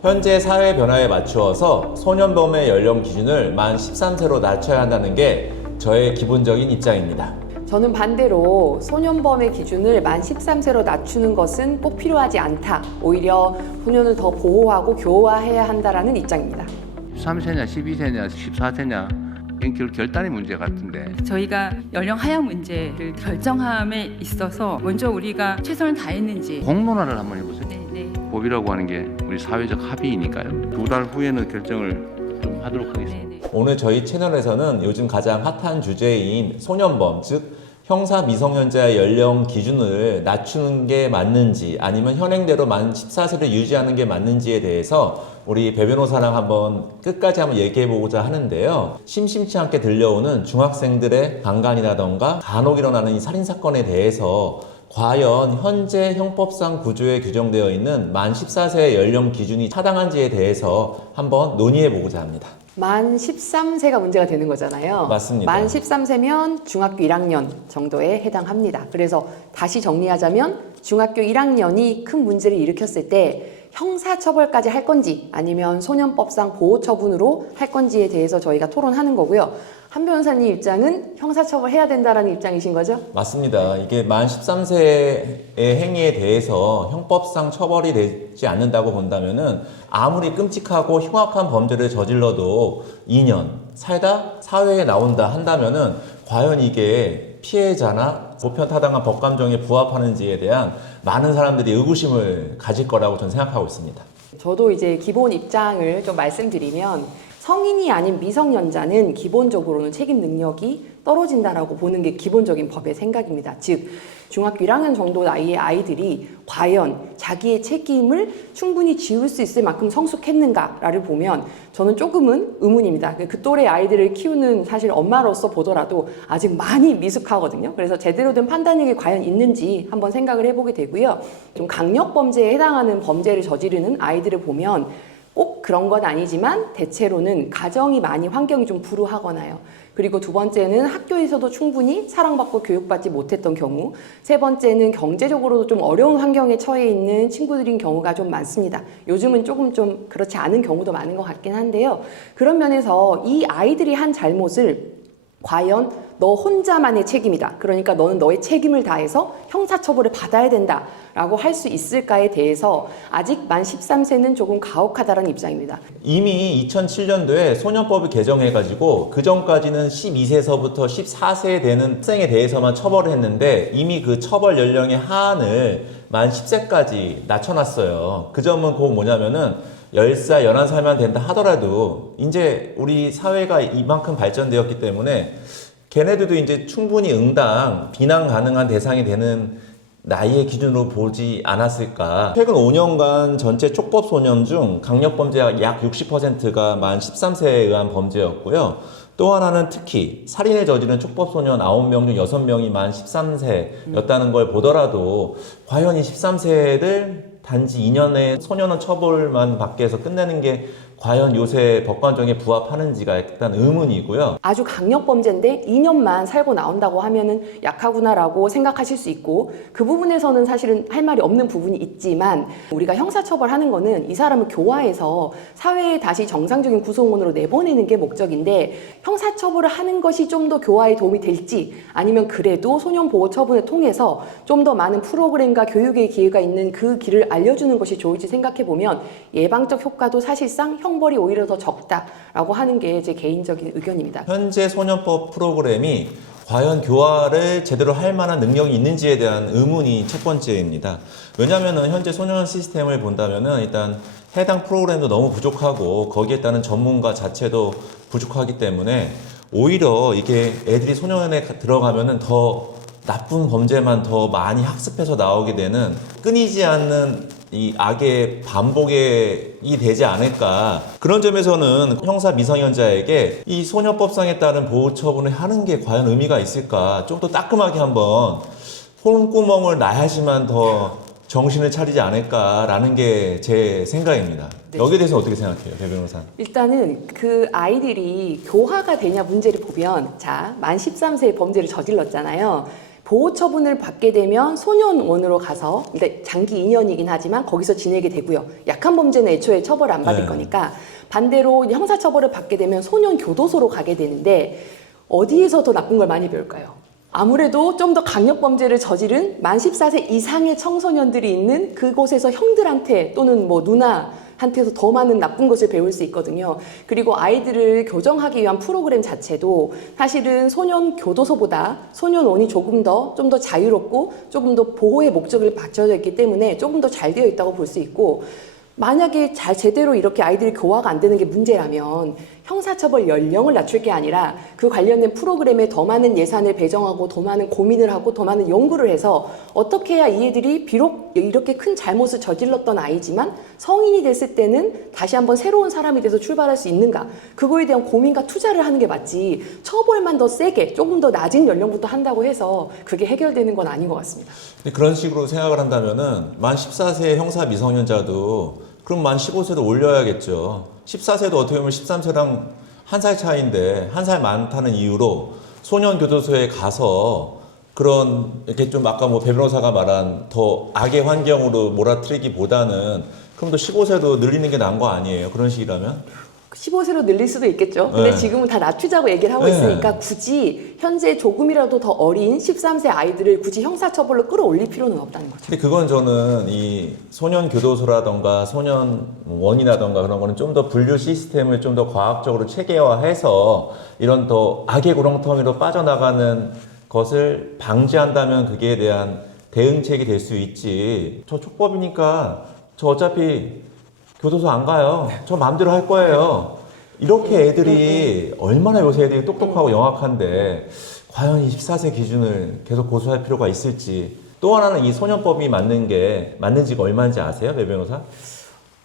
현재 사회 변화에 맞추어서 소년범의 연령 기준을 만 13세로 낮춰야 한다는 게 저의 기본적인 입장입니다. 저는 반대로 소년범의 기준을 만 13세로 낮추는 것은 꼭 필요하지 않다. 오히려 소년을 더 보호하고 교화해야 한다는 입장입니다. 13세냐 12세냐 14세냐 결단의 문제 같은데 저희가 연령 하향 문제를 결정함에 있어서 먼저 우리가 최선을 다했는지 공론화를 한번 해보세요. 네네. 법이라고 하는 게 우리 사회적 합의이니까요. 2달 후에는 결정을 좀 하도록 하겠습니다. 네네. 오늘 저희 채널에서는 요즘 가장 핫한 주제인 소년범, 즉 형사 미성년자의 연령 기준을 낮추는 게 맞는지 아니면 현행대로 만 14세를 유지하는 게 맞는지에 대해서 우리 배 변호사랑 한번 끝까지 한번 얘기해보고자 하는데요. 심심치 않게 들려오는 중학생들의 강간이라던가 간혹 일어나는 이 살인사건에 대해서 과연 현재 형법상 구조에 규정되어 있는 만 14세의 연령 기준이 타당한지에 대해서 한번 논의해보고자 합니다. 만 13세가 문제가 되는 거잖아요. 맞습니다. 만 13세면 중학교 1학년 정도에 해당합니다. 그래서 다시 정리하자면 중학교 1학년이 큰 문제를 일으켰을 때 형사처벌까지 할 건지 아니면 소년법상 보호처분으로 할 건지에 대해서 저희가 토론하는 거고요. 한 변호사님 입장은 형사처벌 해야 된다라는 입장이신 거죠? 맞습니다. 이게 만 13세의 행위에 대해서 형법상 처벌이 되지 않는다고 본다면은 아무리 끔찍하고 흉악한 범죄를 저질러도 2년 살다 사회에 나온다 한다면은 과연 이게 피해자나 보편타당한 법감정에 부합하는지에 대한 많은 사람들이 의구심을 가질 거라고 저는 생각하고 있습니다. 저도 이제 기본 입장을 좀 말씀드리면 성인이 아닌 미성년자는 기본적으로는 책임 능력이 떨어진다라고 보는 게 기본적인 법의 생각입니다. 즉 중학교 1학년 정도 나이의 아이들이 과연 자기의 책임을 충분히 지울 수 있을 만큼 성숙했는가를 보면 저는 조금은 의문입니다. 그 또래 아이들을 키우는 사실 엄마로서 보더라도 아직 많이 미숙하거든요. 그래서 제대로 된 판단력이 과연 있는지 한번 생각을 해보게 되고요. 좀 강력범죄에 해당하는 범죄를 저지르는 아이들을 보면 꼭 그런 건 아니지만 대체로는 가정이 많이 환경이 좀 불우하거나요. 그리고 두 번째는 학교에서도 충분히 사랑받고 교육받지 못했던 경우, 세 번째는 경제적으로도 좀 어려운 환경에 처해 있는 친구들인 경우가 좀 많습니다. 요즘은 조금 좀 그렇지 않은 경우도 많은 것 같긴 한데요. 그런 면에서 이 아이들이 한 잘못을 과연 너 혼자만의 책임이다. 그러니까 너는 너의 책임을 다해서 형사처벌을 받아야 된다라고 할 수 있을까에 대해서 아직 만 13세는 조금 가혹하다는 입장입니다. 이미 2007년도에 소년법을 개정해가지고 그 전까지는 12세서부터 14세 되는 학생에 대해서만 처벌을 했는데 이미 그 처벌 연령의 하한을 만 10세까지 낮춰놨어요. 그 점은 그 뭐냐면은 10살, 11살만 된다 하더라도 이제 우리 사회가 이만큼 발전되었기 때문에 걔네들도 이제 충분히 응당, 비난 가능한 대상이 되는 나이의 기준으로 보지 않았을까. 최근 5년간 전체 촉법 소년 중 강력범죄 약 60%가 만 13세에 의한 범죄였고요. 또 하나는 특히 살인을 저지른 촉법 소년 9명 중 6명이 만 13세였다는 걸 보더라도 과연 이 13세를 단지 2년의 소년원 처벌만 받게 해서 끝내는 게 과연 요새 법관정에 부합하는지가 일단 의문이고요. 아주 강력범죄인데 2년만 살고 나온다고 하면은 약하구나라고 생각하실 수 있고 그 부분에서는 사실은 할 말이 없는 부분이 있지만 우리가 형사처벌하는 거는 이 사람을 교화해서 사회에 다시 정상적인 구성원으로 내보내는 게 목적인데 형사처벌을 하는 것이 좀 더 교화에 도움이 될지 아니면 그래도 소년보호처분을 통해서 좀 더 많은 프로그램과 교육의 기회가 있는 그 길을 알려주는 것이 좋을지 생각해보면 예방적 효과도 사실상 형벌이 오히려 더 적다라고 하는 게 제 개인적인 의견입니다. 현재 소년법 프로그램이 과연 교화를 제대로 할 만한 능력이 있는지에 대한 의문이 첫 번째입니다. 왜냐하면 현재 소년 시스템을 본다면 일단 해당 프로그램도 너무 부족하고 거기에 따른 전문가 자체도 부족하기 때문에 오히려 이게 애들이 소년원에 들어가면은 더 나쁜 범죄만 더 많이 학습해서 나오게 되는 끊이지 않는 이 악의 반복이 되지 않을까. 그런 점에서는 형사 미성년자에게 이 소년법상에 따른 보호 처분을 하는 게 과연 의미가 있을까. 좀 더 따끔하게 한번 홀구멍을 놔야지만 더 정신을 차리지 않을까라는 게 제 생각입니다. 네. 여기에 대해서 어떻게 생각해요, 배 변호사? 일단은 그 아이들이 교화가 되냐 문제를 보면 자, 만 13세의 범죄를 저질렀잖아요. 보호 처분을 받게 되면 소년원으로 가서 근데 장기 2년이긴 하지만 거기서 지내게 되고요. 약한 범죄는 애초에 처벌을 안 받을 네. 거니까 반대로 형사 처벌을 받게 되면 소년 교도소로 가게 되는데 어디에서 더 나쁜 걸 많이 배울까요? 아무래도 좀 더 강력 범죄를 저지른 만 14세 이상의 청소년들이 있는 그곳에서 형들한테 또는 뭐 누나한테서 더 많은 나쁜 것을 배울 수 있거든요. 그리고 아이들을 교정하기 위한 프로그램 자체도 사실은 소년 교도소보다 소년원이 좀 더 자유롭고 조금 더 보호의 목적을 갖춰져 있기 때문에 조금 더 잘 되어 있다고 볼 수 있고 만약에 제대로 이렇게 아이들이 교화가 안 되는 게 문제라면 형사처벌 연령을 낮출 게 아니라 그 관련된 프로그램에 더 많은 예산을 배정하고 더 많은 고민을 하고 더 많은 연구를 해서 어떻게 해야 이 애들이 비록 이렇게 큰 잘못을 저질렀던 아이지만 성인이 됐을 때는 다시 한번 새로운 사람이 돼서 출발할 수 있는가 그거에 대한 고민과 투자를 하는 게 맞지 처벌만 더 세게 조금 더 낮은 연령부터 한다고 해서 그게 해결되는 건 아닌 것 같습니다. 근데 그런 식으로 생각을 한다면은 만 14세 형사 미성년자도 그럼 만 15세도 올려야겠죠. 14세도 어떻게 보면 13세랑 한 살 차이인데 한 살 많다는 이유로 소년교도소에 가서 그런 이렇게 좀 아까 뭐 배 변호사가 말한 더 악의 환경으로 몰아뜨리기보다는 그럼 또 15세도 늘리는 게 나은 거 아니에요? 그런 식이라면? 15세로 늘릴 수도 있겠죠. 근데 네. 지금은 다 낮추자고 얘기를 하고 네. 있으니까 굳이 현재 조금이라도 더 어린 13세 아이들을 굳이 형사처벌로 끌어올릴 필요는 없다는 거죠. 근데 그건 저는 이 소년교도소라던가 소년원이라던가 그런 거는 좀 더 분류 시스템을 좀 더 과학적으로 체계화해서 이런 더 악의 구렁텅이로 빠져나가는 것을 방지한다면 그게 대한 대응책이 될 수 있지. 저 촉법이니까 저 어차피 교도소 안 가요. 저 마음대로 할 거예요. 이렇게 애들이 얼마나 요새 애들이 똑똑하고 영악한데 과연 이 14세 기준을 계속 고수할 필요가 있을지. 또 하나는 이 소년법이 맞는 지가 얼마인지 아세요? 배 변호사?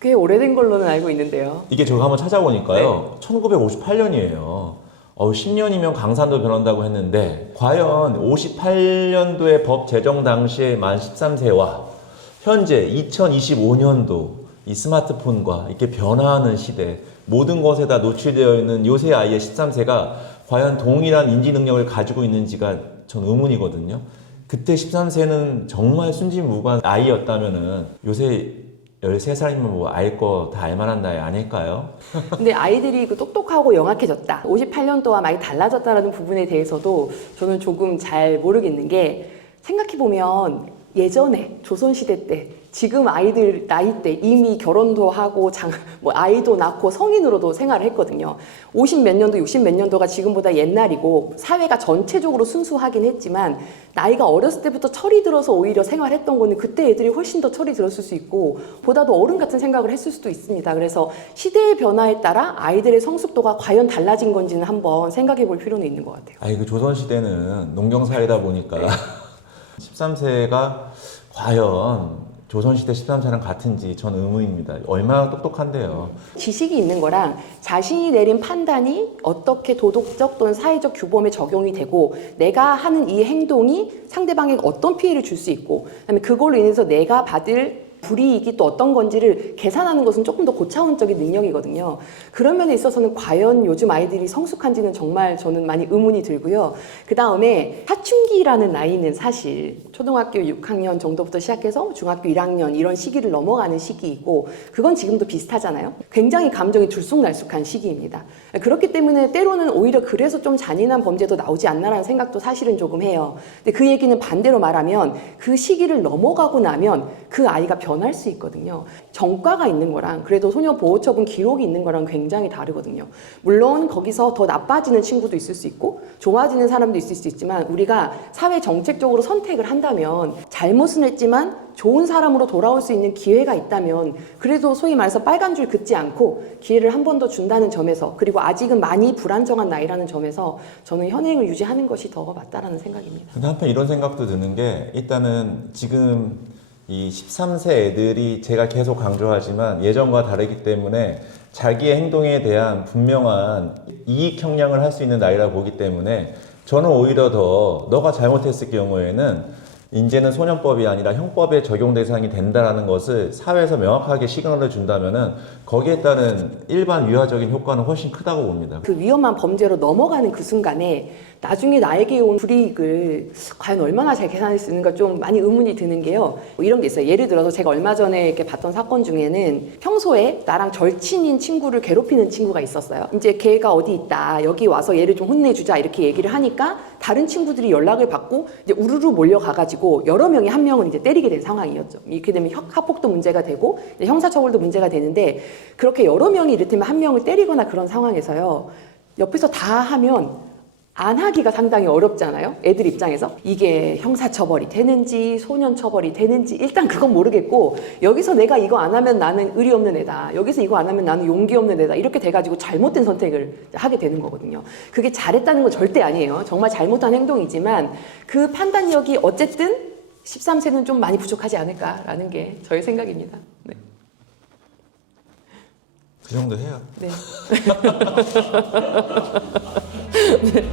꽤 오래된 걸로는 알고 있는데요. 이게 제가 한번 찾아보니까요. 1958년이에요. 10년이면 강산도 변한다고 했는데 과연 58년도의 법 제정 당시에 만 13세와 현재 2025년도 이 스마트폰과 이렇게 변화하는 시대 모든 것에 다 노출되어 있는 요새 아이의 13세가 과연 동일한 인지 능력을 가지고 있는지가 전 의문이거든요. 그때 13세는 정말 순진무구한 아이였다면은 요새 13살이면 뭐 알 거 다 알만한 나이 아닐까요? 근데 아이들이 그 똑똑하고 영악해졌다. 58년도와 많이 달라졌다라는 부분에 대해서도 저는 조금 잘 모르겠는 게 생각해보면 예전에 조선시대 때 지금 아이들 나이 때 이미 결혼도 하고 뭐 아이도 낳고 성인으로도 생활을 했거든요. 50 몇 년도, 60 몇 년도가 지금보다 옛날이고 사회가 전체적으로 순수하긴 했지만 나이가 어렸을 때부터 철이 들어서 오히려 생활했던 거는 그때 애들이 훨씬 더 철이 들었을 수 있고 보다도 어른 같은 생각을 했을 수도 있습니다. 그래서 시대의 변화에 따라 아이들의 성숙도가 과연 달라진 건지는 한번 생각해 볼 필요는 있는 것 같아요. 아니 그 조선시대는 농경사회다 보니까 13세가 과연 조선시대 13세랑 같은지 전 의문입니다. 얼마나 똑똑한데요. 지식이 있는 거랑 자신이 내린 판단이 어떻게 도덕적 또는 사회적 규범에 적용이 되고 내가 하는 이 행동이 상대방에게 어떤 피해를 줄 수 있고 그다음에 그걸로 인해서 내가 받을 불이익이 또 어떤 건지를 계산하는 것은 조금 더 고차원적인 능력이거든요. 그런 면에 있어서는 과연 요즘 아이들이 성숙한지는 정말 저는 많이 의문이 들고요. 그 다음에 사춘기라는 나이는 사실 초등학교 6학년 정도부터 시작해서 중학교 1학년 이런 시기를 넘어가는 시기이고 그건 지금도 비슷하잖아요. 굉장히 감정이 들쑥날쑥한 시기입니다. 그렇기 때문에 때로는 오히려 그래서 좀 잔인한 범죄도 나오지 않나라는 생각도 사실은 조금 해요. 근데 그 얘기는 반대로 말하면 그 시기를 넘어가고 나면 그 아이가 변할 수 있거든요. 전과가 있는 거랑 그래도 소녀보호처분 기록이 있는 거랑 굉장히 다르거든요. 물론 거기서 더 나빠지는 친구도 있을 수 있고 좋아지는 사람도 있을 수 있지만 우리가 사회 정책적으로 선택을 한다면 잘못은 했지만 좋은 사람으로 돌아올 수 있는 기회가 있다면 그래도 소위 말해서 빨간 줄 긋지 않고 기회를 한 번 더 준다는 점에서 그리고 아직은 많이 불안정한 나이라는 점에서 저는 현행을 유지하는 것이 더 맞다라는 생각입니다. 근데 한편 이런 생각도 드는 게 일단은 지금 이 13세 애들이 제가 계속 강조하지만 예전과 다르기 때문에 자기의 행동에 대한 분명한 이익 형량을 할 수 있는 나이라고 보기 때문에 저는 오히려 더 너가 잘못했을 경우에는 이제는 소년법이 아니라 형법의 적용 대상이 된다라는 것을 사회에서 명확하게 시그널을 준다면은 거기에 따른 일반 유화적인 효과는 훨씬 크다고 봅니다. 그 위험한 범죄로 넘어가는 그 순간에 나중에 나에게 온 불이익을 과연 얼마나 잘 계산할 수 있는가 좀 많이 의문이 드는 게요. 뭐 이런 게 있어요. 예를 들어서 제가 얼마 전에 이렇게 봤던 사건 중에는 평소에 나랑 절친인 친구를 괴롭히는 친구가 있었어요. 이제 걔가 어디 있다. 여기 와서 얘를 좀 혼내주자. 이렇게 얘기를 하니까 다른 친구들이 연락을 받고 이제 우르르 몰려가가지고 여러 명이 한 명을 이제 때리게 된 상황이었죠. 이렇게 되면 학폭도 문제가 되고 형사처벌도 문제가 되는데 그렇게 여러 명이 이를테면 한 명을 때리거나 그런 상황에서요. 옆에서 다 하면 안 하기가 상당히 어렵잖아요. 애들 입장에서. 이게 형사처벌이 되는지 소년처벌이 되는지 일단 그건 모르겠고 여기서 내가 이거 안 하면 나는 의리 없는 애다. 여기서 이거 안 하면 나는 용기 없는 애다. 이렇게 돼가지고 잘못된 선택을 하게 되는 거거든요. 그게 잘했다는 건 절대 아니에요. 정말 잘못한 행동이지만 그 판단력이 어쨌든 13세는 좀 많이 부족하지 않을까라는 게 저의 생각입니다. 네. 그 정도 해요. 네. 네.